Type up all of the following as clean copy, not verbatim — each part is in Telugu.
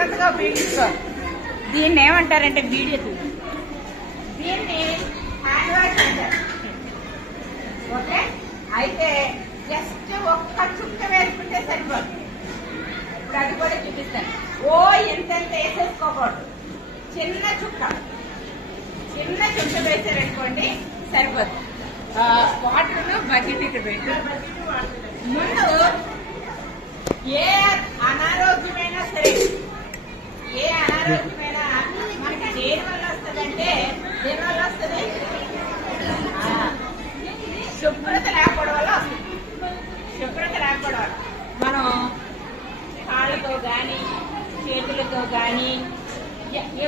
జాగ్రత్తగా ఉపయోగించుకో. దీన్ని ఏమంటారంటే వీడియో దీన్ని హ్యాండ్ వాష్ అంటారు. ఓకే, అయితే జస్ట్ ఒక్క చుక్క వేసుకుంటే సరిపోదు. ఇప్పుడు అది కూడా చూపిస్తాను. ఎంత వేసేసుకోకూడదు, చిన్న చుక్క వేసారనుకోండి సరిపోదు. వాటర్ బకెట్ ఇటు పెట్టు. ముందు ఏ అనారోగ్యమైనా సరే, మనకి దేని వల్ల వస్తుందంటే శుభ్రత లేకపోవడం వల్ల వస్తుంది. మనం కాళ్ళతో కానీ చేతులతో కానీ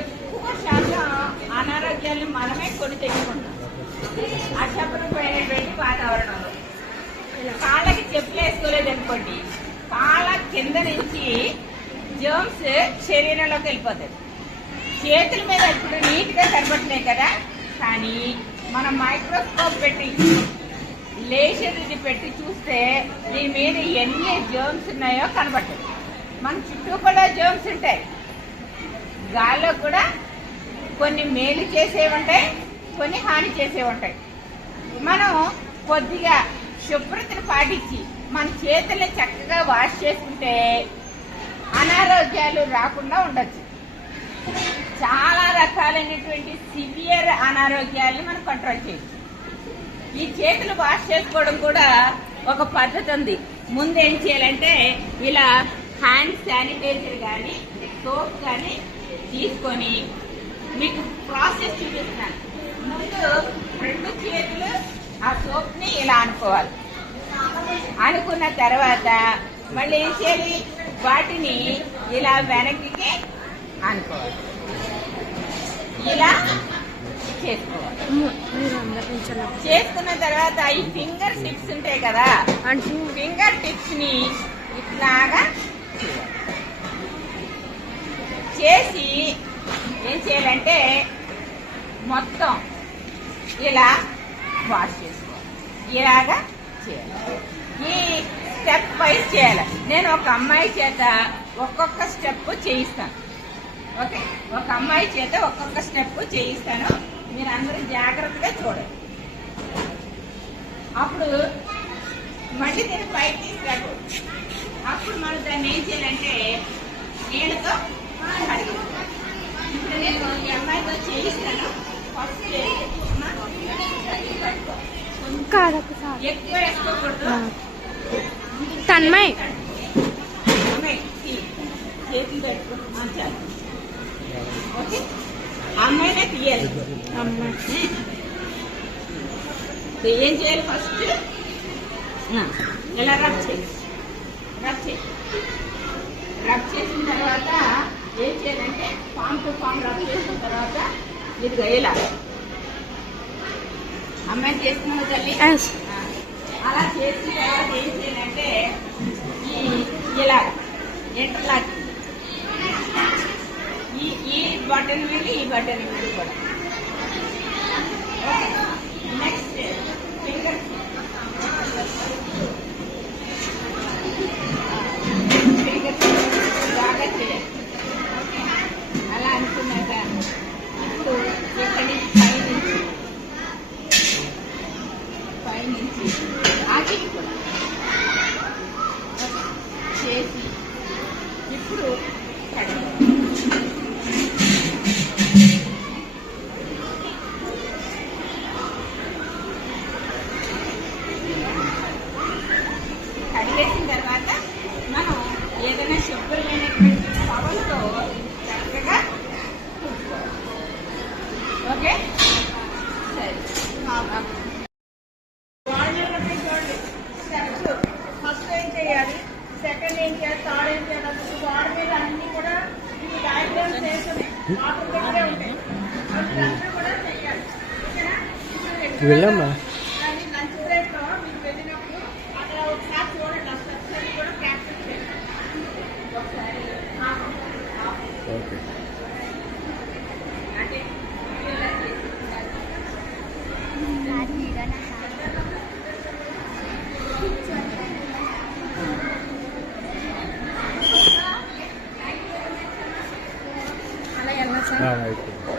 ఎక్కువ శాతం అనారోగ్యాన్ని మనమే కొని తెచ్చుకుంటాం అశుభ్రమైనటువంటి వాతావరణంలో. కాళ్ళకి చెప్పులు వేసుకోలేదనుకోండి, కాళ్ళ కింద నుంచి జర్మ్స్ శరీరంలోకి వెళ్ళిపోతాయి. చేతుల మీద ఇప్పుడు నీట్గా కనబడుతున్నాయి కదా, కానీ మనం మైక్రోస్కోప్ పెట్టి లేజర్ ఇది పెట్టి చూస్తే దీని మీద ఎన్ని జర్మ్స్ ఉన్నాయో కనబడుతుంది. మన చుట్టూ కూడా జర్మ్స్ ఉంటాయి. గాల్లో కూడా కొన్ని మేలు చేసేవి ఉంటాయి, కొన్ని హాని చేసేవి ఉంటాయి. మనం కొద్దిగా శుభ్రతను పాటించి మన చేతుల్ని చక్కగా వాష్ చేసుకుంటే అనారోగ్యాలు రాకుండా ఉండొచ్చు. చాలా రకాలైనటువంటి సివియర్ అనారోగ్యాలను మనం కంట్రోల్ చేయొచ్చు. ఈ చేతులు వాష్ చేసుకోవడం కూడా ఒక పద్ధతి ఉంది. ముందు ఏం చేయాలంటే ఇలా హ్యాండ్ శానిటైజర్ కానీ సోప్ కానీ తీసుకొని మీకు ప్రాసెస్ చూపిస్తున్నాను. ముందు 2 చేతులు ఆ సోప్ ని ఇలా అనుకోవాలి. అనుకున్న తర్వాత మళ్ళీ ఏం చేయాలి, వాటిని ఇలా వెనక్కి అనుకోవాలి. ఇలా చేసుకున్న తర్వాత ఈ ఫింగర్ టిప్స్ ఉంటాయి కదా, ఫింగర్ టిప్స్ ని ఇట్లాగా చేసి ఏం చేయాలంటే మొత్తం ఇలా వాష్ చేసుకోవాలి. ఇలాగా చేయాలి. ఈ స్టెప్ వైజ్ చేయాలి. నేను ఒక అమ్మాయి చేత ఒక్కొక్క స్టెప్ చేయిస్తాను. ఓకే, ఒక అమ్మాయి చేత ఒక్కొక్క స్టెప్ చేయిస్తాను. మీరు అందరూ జాగ్రత్తగా చూడండి. అప్పుడు మళ్ళీ నేను పైకి తీసుకురాకూడదు. అప్పుడు మనం దాన్ని ఏం చేయాలంటే నీళ్ళతో కడిగిస్తాను. ఇప్పుడు నేను ఈ అమ్మాయితో చేయిస్తాను. ఫస్ట్ ఎక్కువ వేసుకోకూడదు. తన్మయ్ చేతులు పెట్టుకుంటాను. ఓకే, అమ్మాయినే తీయాలి. ఏం చేయాలి, ఫస్ట్ ఇలా రబ్ చేసిన తర్వాత ఏం చేయాలంటే పామ్ టు పామ్ రబ్ చేసిన తర్వాత ఇదిగో ఇలా అమ్మాయి చేస్తున్నావు తల్లి. అలా చేసిన తర్వాత ఏం చేయాలంటే ఇలా ఎంటర్లాక్ ఈ బటన్ మీద ఈ బటన్ మీద కూడా. నెక్స్ట్ ఫింగర్ బాగా చేయాలి. అలా అనుకున్నాక ఇప్పుడు ఇక్కడి పైనుంచి ఆకి కూడా చేసి ఇప్పుడు కడిగేసిన తర్వాత మనం ఏదైనా శుభ్రమైనటువంటి పవన్తో చక్కగా చూసుకోవాలి. ఓకే, సరే. స్టెప్స్ ఫస్ట్ ఏం చేయాలి, సెకండ్ ఏం చేయాలి, థర్డ్ ఏం చేయాలి, వాడి మీద అన్ని కూడా ఈ డయాగ్రామ్స్ వేసుకుని ఆటోమేటిక్గా ఉంటాయి. అన్నీ కూడా చేయాలి. ఓకేనా? వెళ్ళమ్మా. కానీ లంచ్ బ్రేక్ లో మీకు వెళ్ళినప్పుడు అక్కడ ఒకసారి చూడండి. ఆ స్టెప్స్ అన్ని కూడా ప్రాక్టీస్ చేయాలి. ఒకసారి అంటే తెలుసా? అయిపోయింది.